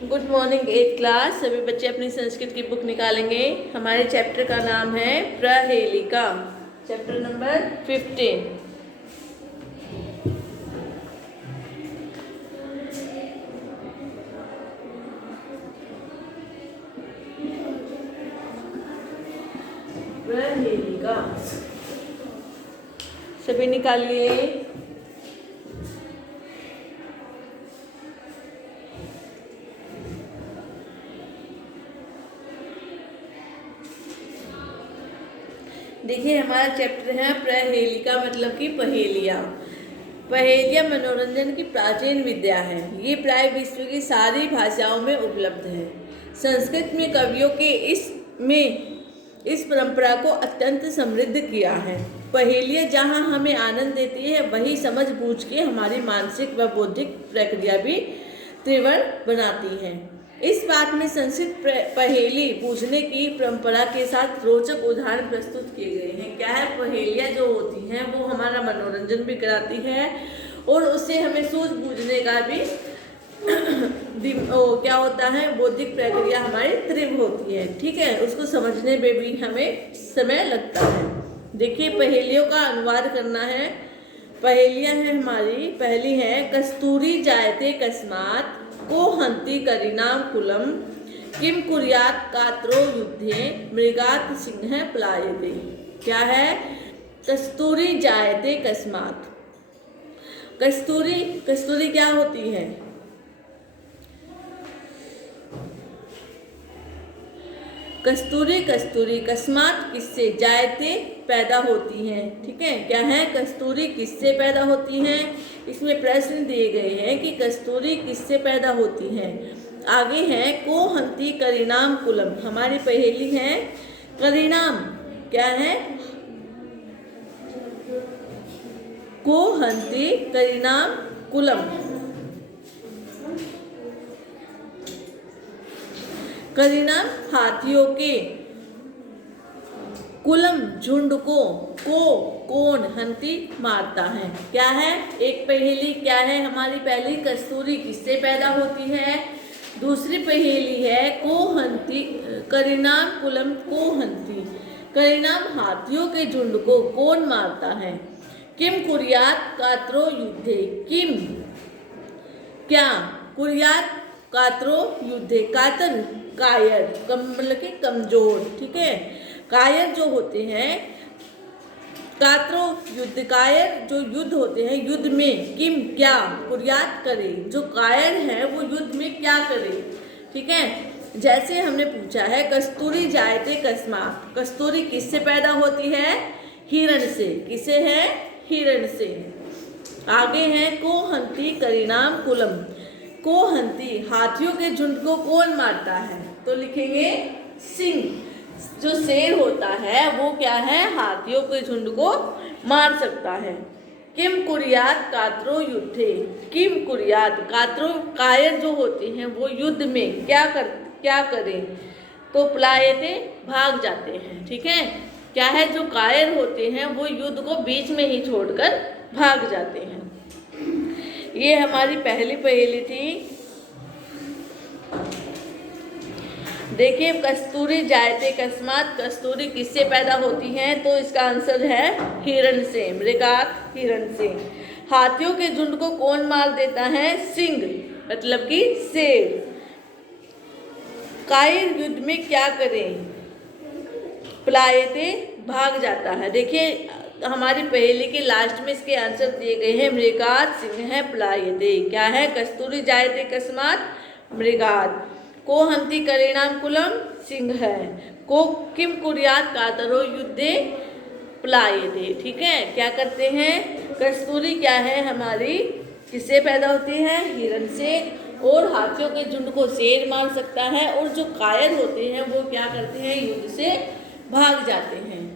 Good morning 8th class. सभी बच्चे अपनी संस्कृत की बुक निकालेंगे। हमारे चैप्टर का नाम है प्रहेलिका, चैप्टर नंबर 15। प्रहेलिका सभी निकालिए। देखिए, हमारा चैप्टर है प्रहेलिका, मतलब कि पहेलियाँ। पहेलियाँ मनोरंजन की प्राचीन विद्या है। ये प्राय विश्व की सारी भाषाओं में उपलब्ध है। संस्कृत में कवियों के इस परंपरा को अत्यंत समृद्ध किया है। पहेलियाँ जहाँ हमें आनंद देती है, वही समझ बूझ के हमारी मानसिक व बौद्धिक प्रक्रिया भी तीव्र बनाती है। इस बात में संस्कृत पहेली पूछने की परंपरा के साथ रोचक उदाहरण प्रस्तुत किए गए हैं। क्या है, पहेलियाँ जो होती हैं वो हमारा मनोरंजन भी कराती है और उससे हमें सूझ बूझने का भी क्या होता है, बौद्धिक प्रक्रिया हमारी तीव्र होती है। ठीक है, उसको समझने में भी हमें समय लगता है। देखिए, पहेलियों का अनुवाद करना है। पहेलियाँ हैं हमारी। पहली है, कस्तूरी जायते कस्मात् को हंति करीनाम कुलम किम कुर्यात् कात्रो युद्धे मृगात् सिंह पलायते। क्या है, कस्तूरी जायते कस्मात्। कस्तूरी क्या होती है? कस्तूरी कस्मात् किससे, जायते पैदा होती है। ठीक है, क्या है, कस्तूरी किससे पैदा होती है। इसमें प्रश्न दिए गए हैं कि कस्तूरी किससे पैदा होती है। आगे है, को हंति करीनाम कुलम। हमारी पहेली है करीनाम। क्या है, को हंति करीनाम कुलम। करीनाम हाथियों के, कुलम झुंड को कौन हंती मारता है। क्या है, एक पहेली क्या है हमारी, पहली कस्तूरी किससे पैदा होती है। दूसरी पहेली है को हंती करीनाम कुलम को हंती, करीनाम हाथियों के झुंड को कौन मारता है। किम कुर्यात् कात्रो युद्धे, किम क्या, कुर्यात् कात्रो युद्धे, कातर कायर, मतलब कि कमजोर। ठीक है, कायर जो होते हैं, कात्रो युद्ध, कायर जो युद्ध होते हैं, युद्ध में किम क्या, कुर्यात करे, जो कायर है वो युद्ध में क्या करे। ठीक है, जैसे हमने पूछा है कस्तूरी जायते कस्मात्, कस्तूरी किससे पैदा होती है, हिरण से। किसे है, हिरण से। आगे है को हंती करीनाम कुलम, को हंती हाथियों के झुंड को कौन मारता है, तो लिखेंगे सिंह। जो शेर होता है वो क्या है, हाथियों के झुंड को मार सकता है। किम कुर्यात् कात्रो युद्धे, किम कुर्यात्, कात्रो कायर जो होते हैं वो युद्ध में क्या करें, तो पलायते भाग जाते हैं। ठीक है, क्या है, जो कायर होते हैं वो युद्ध को बीच में ही छोड़कर भाग जाते हैं। ये हमारी पहली पहेली थी। देखिए, कस्तूरी जायते कस्मात्, कस्तूरी किससे पैदा होती है, तो इसका आंसर है हिरण से, मृगात हिरण से। हाथियों के झुंड को कौन मार देता है, सिंह, मतलब कि शेर। कायर युद्ध में क्या करें, पलायते भाग जाता है। देखिए, हमारी पहेली के लास्ट में इसके आंसर दिए गए हैं, मृगात सिंह है पलायते। क्या है, कस्तूरी जायते कस्मात् मृगात, को हंति करीनाम कुलम सिंह है, को किम कुर्यात् कातरो युद्धे पलायते। ठीक है, क्या करते हैं, कस्तूरी क्या है हमारी, किससे पैदा होती है, हिरण से, और हाथियों के झुंड को शेर मार सकता है, और जो कायर होते हैं वो क्या करते हैं, युद्ध से भाग जाते हैं।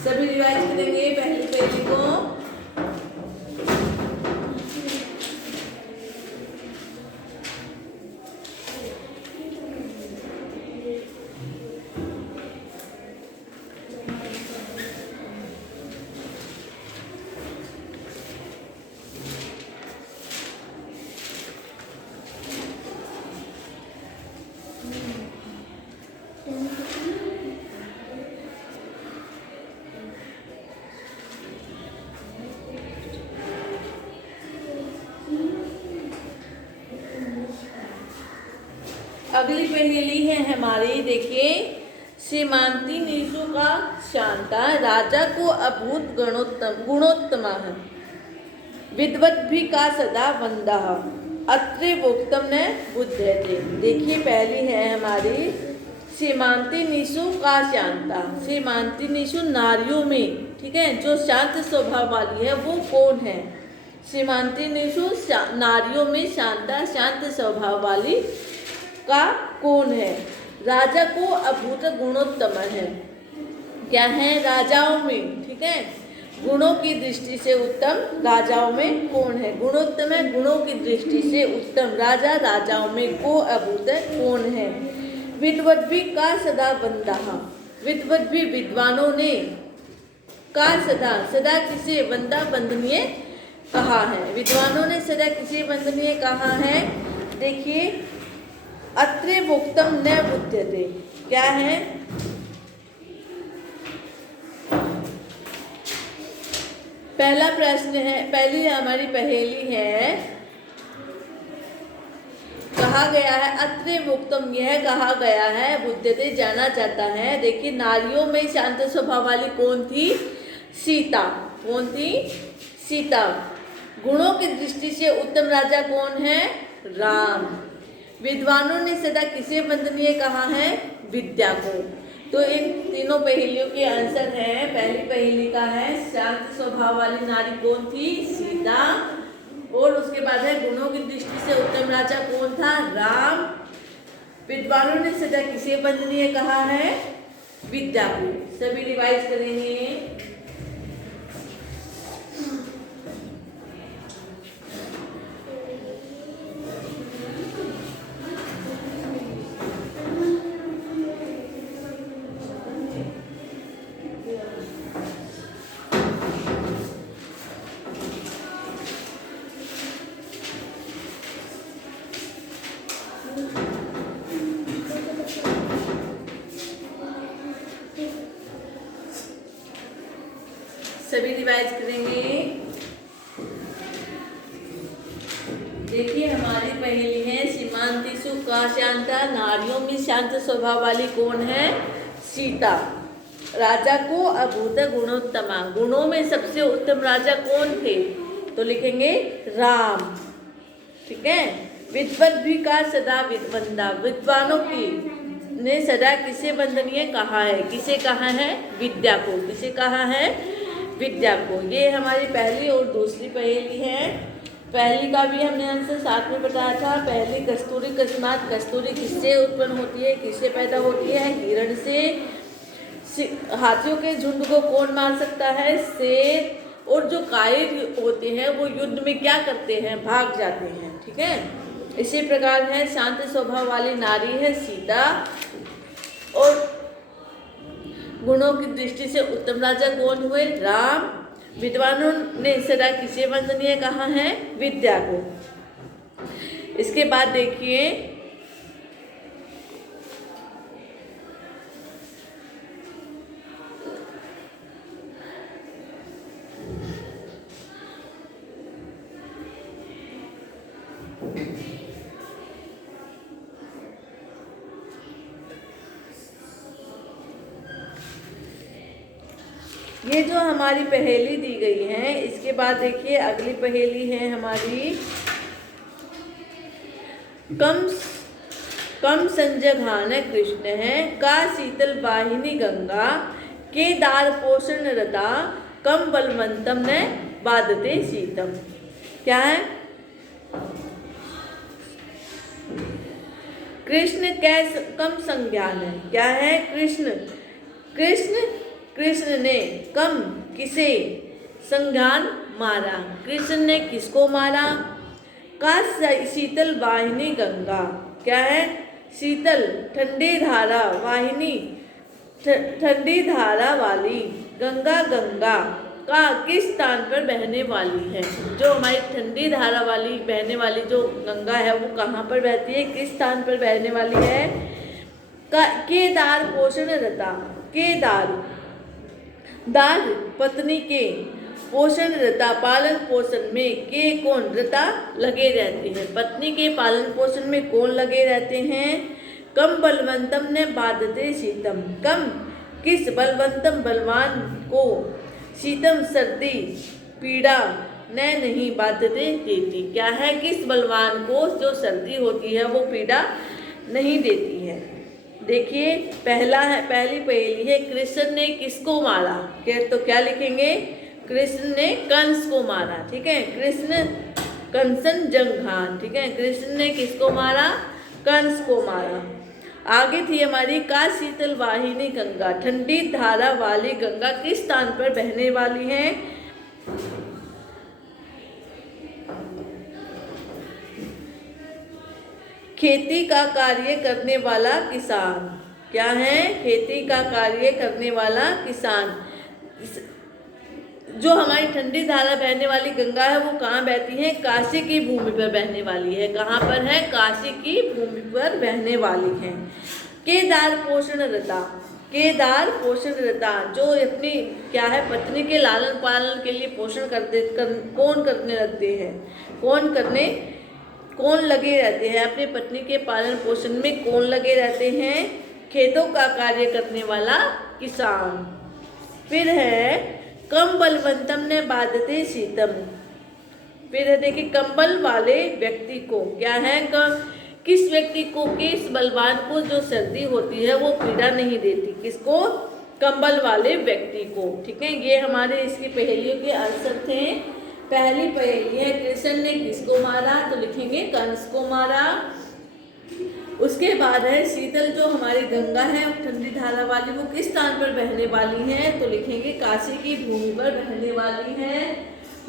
सभी रिवाइज करेंगे पहली पहेली को। अगली पहेली है हमारी, देखिए। सीमांती नीसु का शांता, राजा को अभूत गुणोत्तमा है, विद्वत भी का सदा वंदा, अत्रे वोक्तम न बुध्यते। देखिए पहली है हमारी सीमांती निशु का शांता। सीमांती निशु नारियों में, ठीक है, जो शांत स्वभाव वाली है वो कौन है? सीमांती निशु नारियों में शांता, शांत स्वभाव वाली का कौन है? राजा को अभूत गुणोत्तम है। क्या है? राजाओं में, ठीक है, गुणों की दृष्टि से उत्तम राजाओं में कौन है? गुणोत्तम है, गुणों की दृष्टि से उत्तम राजा राजाओं में को अभूत कौन है? विद्वत भी का सदा बंदा, विद्वत भी विद्वानों ने का सदा, सदा किसे बंदा बंदनीय कहा है, विद्वानों ने सदा किसे बंदनीय कहा है? देखिए अत्रे वोक्तम न बुध्यते। क्या है? पहला प्रश्न है, पहली हमारी पहेली है, कहा गया है अत्रे वोक्तम, यह कहा गया है, बुद्धते जाना चाहता है। देखिए नारियों में शांत स्वभाव वाली कौन थी? सीता। कौन थी? सीता। गुणों की दृष्टि से उत्तम राजा कौन है? राम। विद्वानों ने सदा किसे वंदनीय कहा है? विद्या को। तो इन तीनों पहेलियों के आंसर है। पहली पहेली का है शांत स्वभाव वाली नारी कौन थी? सीता। और उसके बाद है गुणों की दृष्टि से उत्तम राजा कौन था? राम। विद्वानों ने सदा किसे वंदनीय कहा है? विद्या को। सभी रिवाइज करेंगे। सभी रिवाइज करेंगे। देखिए हमारी पहेली है सीमांतिषु का शांता, नारियों में शांत स्वभाव वाली कौन है? सीता। राजा को अभूत गुणोत्तमा, गुणों में सबसे उत्तम राजा कौन थे? तो लिखेंगे राम। ठीक है। विद्वत भी का सदा विद्वंदा, विद्वानों की ने सदा किसे वंदनीय कहा है? किसे कहा है? विद्या को। किसे कहा है? विद्या को। ये हमारी पहली और दूसरी पहेली है। पहली का भी हमने आंसर साथ में बताया था। पहली कस्तूरी कस्मात, कस्तूरी किससे उत्पन्न होती है? किससे पैदा होती है? हिरण से। हाथियों के झुंड को कौन मार सकता है? शेर। और जो कायर होते हैं वो युद्ध में क्या करते हैं? भाग जाते हैं। ठीक है। इसी प्रकार है शांत स्वभाव वाली नारी है सीता, और गुणों की दृष्टि से उत्तम राजा कौन हुए? राम। विद्वानों ने सदा किसे वंदनीय कहा है? विद्या को। इसके बाद देखिए ये जो हमारी पहेली दी गई है, इसके बाद देखिए अगली पहेली है हमारी कम संजघान कृष्ण है, का शीतल वाहिनी गंगा, के दार पोषण रता, कम बलवंतम न बाधते शीतम। क्या है? कृष्ण कैसे कम संज्ञान है? क्या है? कृष्ण ने कम किसे संज्ञान मारा? कृष्ण ने किसको मारा? का शीतल वाहिनी गंगा। क्या है? शीतल ठंडी धारा वाहिनी, ठंडी धारा वाली गंगा, गंगा का किस स्थान पर बहने वाली है? जो हमारी ठंडी धारा वाली बहने वाली जो गंगा है वो कहाँ पर बहती है? किस स्थान पर बहने वाली है? केदार पोषण रता, केदार दार पत्नी के, पोषण रता पालन पोषण में, के कौन? रता लगे रहते हैं। पत्नी के पालन पोषण में कौन लगे रहते हैं? कम बलवंतम ने बाधते शीतम, कम किस बलवंतम बलवान को, शीतम सर्दी पीड़ा न नहीं बाधते देती। क्या है, किस बलवान को जो सर्दी होती है वो पीड़ा नहीं देती है। देखिए पहली पहेली है, कृष्ण ने किसको मारा, तो क्या लिखेंगे, कृष्ण ने कंस को मारा। ठीक है, कृष्ण कंसन जंघान। ठीक है, कृष्ण ने किसको मारा, कंस को मारा। आगे थी हमारी का शीतल वाहिनी गंगा, ठंडी धारा वाली गंगा किस स्थान पर बहने वाली है। खेती का कार्य करने वाला किसान। क्या है, खेती का कार्य करने वाला किसान। जो हमारी ठंडी धारा बहने वाली गंगा है वो कहाँ बहती है, काशी की भूमि पर बहने वाली है। कहाँ पर है, काशी की भूमि पर बहने वाली है। केदार पोषण रता, केदार पोषण रता जो अपनी क्या है पत्नी के लालन पालन के लिए पोषण कौन करने लगते हैं, कौन लगे रहते हैं अपनी पत्नी के पालन पोषण में, कौन लगे रहते हैं, खेतों का कार्य करने वाला किसान। फिर है कम बलवंतम ने बाधते शीतम। फिर है देखिए कंबल वाले व्यक्ति को, क्या है, किस व्यक्ति को, किस बलवान को जो सर्दी होती है वो पीड़ा नहीं देती, किसको, कंबल वाले व्यक्ति को। ठीक है, ये हमारे इसकी पहेलियों के आंसर थे। पहली पहेली है कृष्ण ने किसको मारा, तो लिखेंगे कंस को मारा। उसके बाद है शीतल जो हमारी गंगा है ठंडी धारा वाली वो किस स्थान पर बहने वाली है, तो लिखेंगे काशी की भूमि पर बहने वाली है।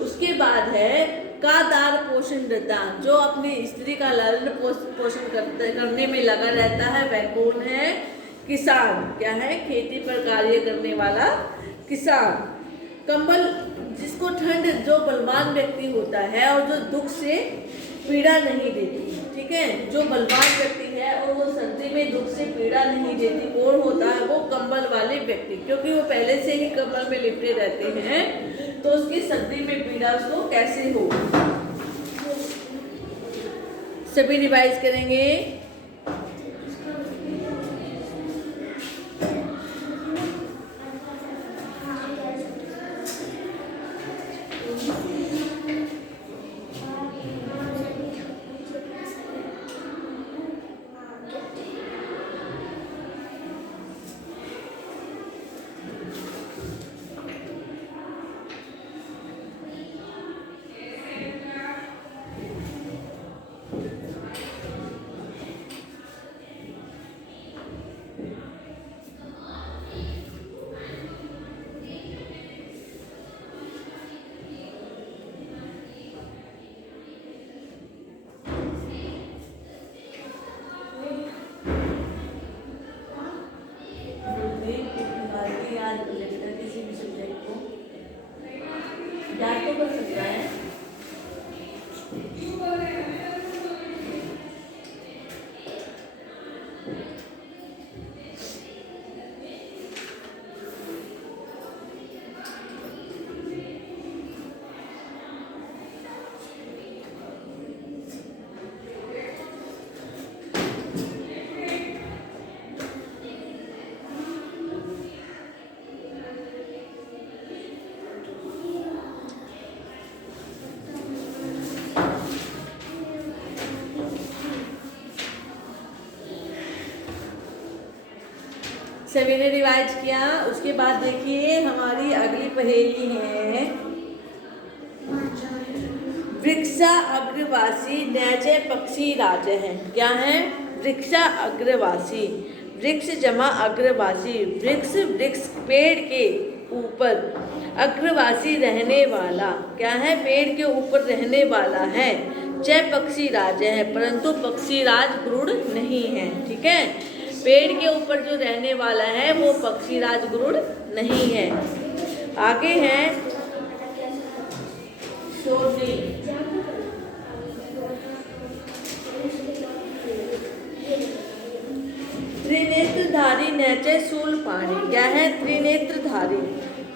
उसके बाद है कादार पोषण रता जो अपनी स्त्री का लालन पोषण करने में लगा रहता है वह कौन है, किसान। क्या है, खेती पर कार्य करने वाला किसान। कंबल जिसको ठंड, जो बलवान व्यक्ति होता है और जो दुख से पीड़ा नहीं देती। ठीक है, जो बलवान व्यक्ति है और वो सर्दी में दुख से पीड़ा नहीं देती, कौन होता है, वो कंबल वाले व्यक्ति, क्योंकि वो पहले से ही कंबल में लिपटे रहते हैं तो उसकी सर्दी में पीड़ा उसको कैसे हो। सभी रिवाइज करेंगे। किसी भी सब्जेक्ट को याद तो कर सकता है। सभी ने रिवाइज किया। उसके बाद देखिए हमारी अगली पहेली है वृक्षा अग्रवासी नैचे पक्षी राज है। क्या है, वृक्षा अग्रवासी, वृक्ष जमा अग्रवासी, वृक्ष वृक्ष पेड़ के ऊपर, अग्रवासी रहने वाला। क्या है, पेड़ के ऊपर रहने वाला है। च पक्षी राज है परंतु पक्षी राज गुरुड़ नहीं है। ठीक है, पेड़ के ऊपर जो रहने वाला है वो पक्षी राज गुरुड़ नहीं है। आगे है त्रिनेत्रधारी नैचे शूल पाणी। क्या है, त्रिनेत्रधारी,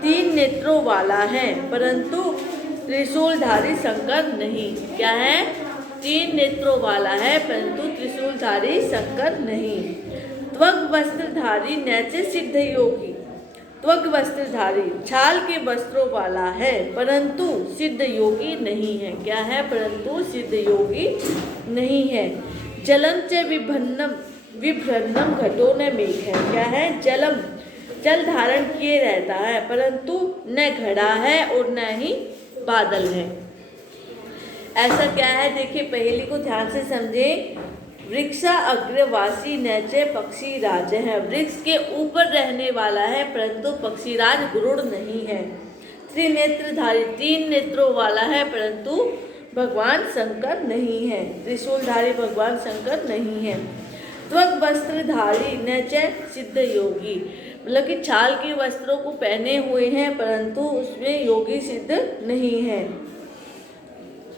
तीन नेत्रों वाला है परंतु त्रिशूलधारी शंकर नहीं। क्या है, तीन नेत्रों वाला है परंतु त्रिशूलधारी शंकर नहीं। त्वग वस्त्रधारी नैचे सिद्ध योगी। त्वग वस्त्रधारी छाल के वस्त्रों वाला है परंतु सिद्ध योगी नहीं है। क्या है? परंतु सिद्ध योगी नहीं है। जलम च विभन्नम विभ्रन्नम घटो न मेघ है। क्या है? जलम जल धारण किए रहता है परंतु न घड़ा है और न ही बादल है। ऐसा क्या है? देखिए पहेली को ध्यान से समझे। वृक्षा अग्रवासी नैचे पक्षी राज है। वृक्ष के ऊपर रहने वाला है परंतु पक्षीराज गुरुड़ नहीं है। त्रिनेत्रधारी तीन नेत्रों वाला है परंतु भगवान शंकर नहीं है। त्रिशूलधारी भगवान शंकर नहीं है। त्वग वस्त्रधारी नैचे सिद्ध योगी, मतलब कि छाल के वस्त्रों को पहने हुए हैं परंतु उसमें योगी सिद्ध नहीं है।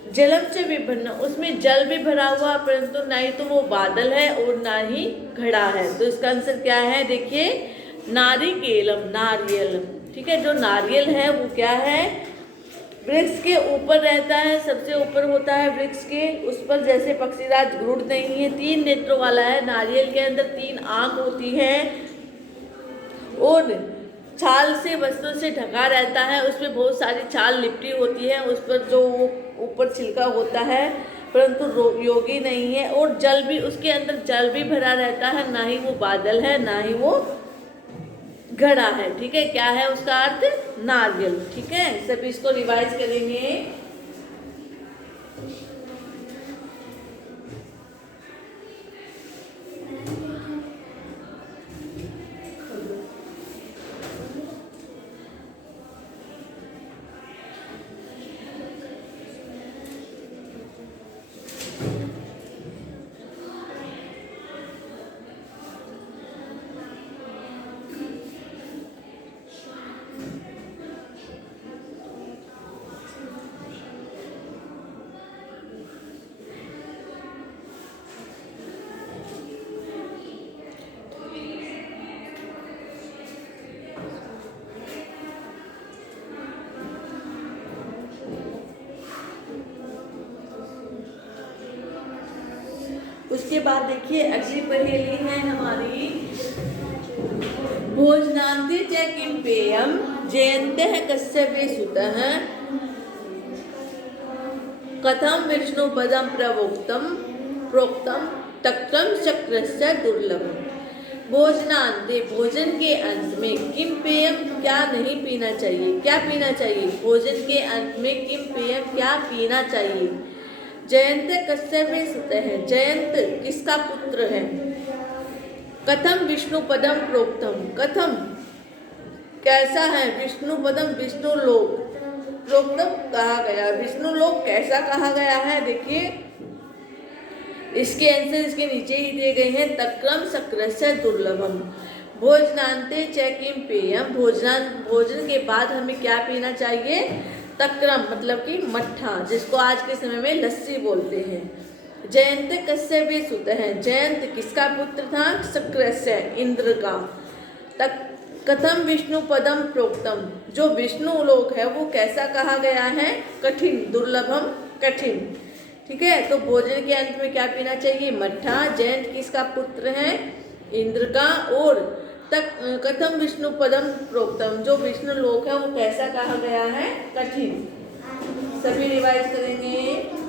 जलम से विभिन्न, उसमें जल भी भरा हुआ परंतु ना ही तो वो बादल है और ना ही घड़ा है। तो इसका आंसर क्या है? देखिए नारिकेलम, नारियल। ठीक है, जो नारियल है वो क्या है? वृक्ष के ऊपर रहता है, सबसे ऊपर होता है वृक्ष के, उस पर जैसे पक्षीराज गरुड़ नहीं है। तीन नेत्रों वाला है। नारियल के अंदर तीन आंख होती है और छाल से वस्त्रों से ढका रहता है। उसमें बहुत सारी छाल लिपटी होती है, उस पर जो ऊपर छिलका होता है परंतु योगी नहीं है। और जल भी, उसके अंदर जल भी भरा रहता है, ना ही वो बादल है ना ही वो घड़ा है। ठीक है, क्या है उसका अर्थ? नारियल। ठीक है, सभी इसको रिवाइज करेंगे। उसके बाद देखिए अगली पहेली है हमारी। भोजनान्ते च किं पेयम जयन्तः कस्यपि सुतः कथम विष्णु पदम प्रोक्तम तक्रम चक्रस्य दुर्लभम। भोजनान्ते, भोजन के अंत में, किम पेयम क्या नहीं पीना चाहिए, क्या पीना चाहिए? भोजन के अंत में किम पेयम क्या पीना चाहिए? जयंत कस्यपि सुतः है। जयंत किसका पुत्र है? कथम विष्णु पदम प्रोक्तम, कथम कैसा है? विष्णु पदम विष्णु लोक, प्रोक्तम कहा गया। विष्णु लोक कैसा कहा गया है? देखिए इसके आंसर इसके नीचे ही दिए गए हैं। तक्रम शक्रस्य दुर्लभम। भोजनान्ते च किम पेयम, भोजन के बाद हमें क्या पीना चाहिए? तक्रम मतलब कि मट्ठा, जिसको आज के समय में लस्सी बोलते हैं। जयंत कस्यपि सुतः है। जयंत किसका पुत्र था? शक्रस्य, इंद्र का। कथम विष्णु पदम प्रोक्तम, जो विष्णु लोक है वो कैसा कहा गया है? कठिन, दुर्लभम, कठिन। ठीक है, तो भोजन के अंत में क्या पीना चाहिए? मट्ठा। जयंत किसका पुत्र है? इंद्र का। और कथम विष्णु पदम प्रोक्तम, जो विष्णु लोक है वो कैसा कहा गया है? कठिन। सभी रिवाइज करेंगे।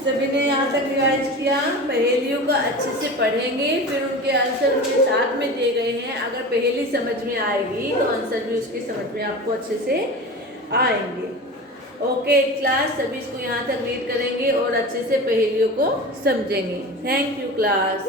सभी ने यहाँ तक रिवाइज किया। पहेलियों का अच्छे से पढ़ेंगे, फिर उनके आंसर उनके साथ में दिए गए हैं। अगर पहेली समझ में आएगी तो आंसर भी उसके समझ में आपको अच्छे से आएंगे। ओके क्लास, सभी इसको यहाँ तक रीड करेंगे और अच्छे से पहेलियों को समझेंगे। Thank you class.